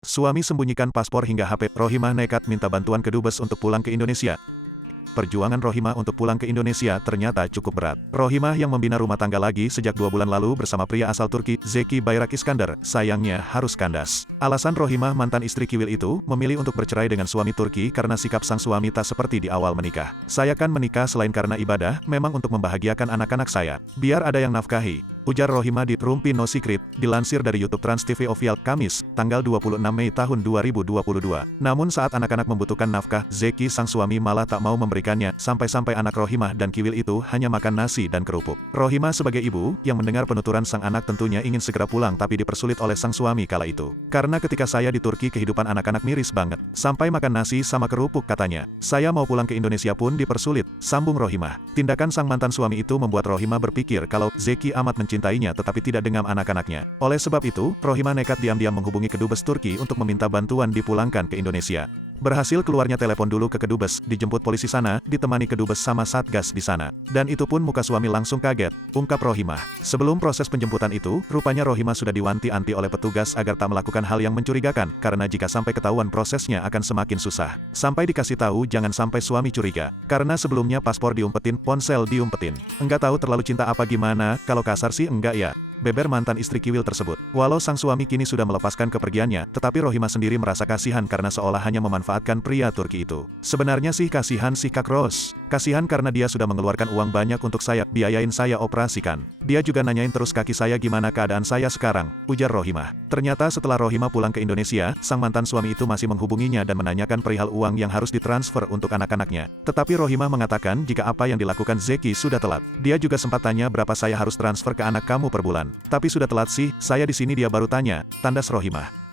Suami sembunyikan paspor hingga HP. Rohimah nekat minta bantuan ke Dubes untuk pulang ke Indonesia. Perjuangan Rohimah untuk pulang ke Indonesia ternyata cukup berat. Rohimah yang membina rumah tangga lagi sejak 2 bulan lalu bersama pria asal Turki, Zeki Bayrak Iskandar, sayangnya harus kandas. Alasan Rohimah mantan istri Kiwil itu, memilih untuk bercerai dengan suami Turki karena sikap sang suami tak seperti di awal menikah. Saya kan menikah selain karena ibadah, memang untuk membahagiakan anak-anak saya. Biar ada yang nafkahi, ujar Rohimah di Rumpi No Secret, dilansir dari YouTube Trans TV Official Kamis, tanggal 26 Mei tahun 2022. Namun saat anak-anak membutuhkan nafkah, Zeki sang suami malah tak mau memberikannya, sampai-sampai anak Rohimah dan Kiwil itu hanya makan nasi dan kerupuk. Rohimah sebagai ibu, yang mendengar penuturan sang anak tentunya ingin segera pulang tapi dipersulit oleh sang suami kala itu. Karena ketika saya di Turki kehidupan anak-anak miris banget. Sampai makan nasi sama kerupuk katanya. Saya mau pulang ke Indonesia pun dipersulit, sambung Rohimah. Tindakan sang mantan suami itu membuat Rohimah berpikir kalau Zeki amat mencintainya tetapi tidak dengan anak-anaknya. Oleh sebab itu, Rohimah nekat diam-diam menghubungi Kedubes Turki untuk meminta bantuan dipulangkan ke Indonesia. Berhasil keluarnya telepon dulu ke Kedubes, dijemput polisi sana, ditemani Kedubes sama Satgas di sana. Dan itu pun muka suami langsung kaget, ungkap Rohimah. Sebelum proses penjemputan itu, rupanya Rohimah sudah diwanti-wanti oleh petugas agar tak melakukan hal yang mencurigakan, karena jika sampai ketahuan prosesnya akan semakin susah. Sampai dikasih tahu jangan sampai suami curiga, karena sebelumnya paspor diumpetin, ponsel diumpetin. Enggak tahu terlalu cinta apa gimana, kalau kasar sih enggak ya, beber mantan istri Kiwil tersebut. Walau sang suami kini sudah melepaskan kepergiannya, tetapi Rohimah sendiri merasa kasihan karena seolah hanya memanfaatkan pria Turki itu. Sebenarnya sih kasihan si Kak Ros. Kasihan karena dia sudah mengeluarkan uang banyak untuk saya, biayain saya operasikan. Dia juga nanyain terus kaki saya gimana keadaan saya sekarang, ujar Rohimah. Ternyata setelah Rohimah pulang ke Indonesia, sang mantan suami itu masih menghubunginya dan menanyakan perihal uang yang harus ditransfer untuk anak-anaknya. Tetapi Rohimah mengatakan jika apa yang dilakukan Zeki sudah telat. Dia juga sempat tanya berapa saya harus transfer ke anak kamu per bulan. Tapi sudah telat sih, saya di sini dia baru tanya, tandas Rohimah.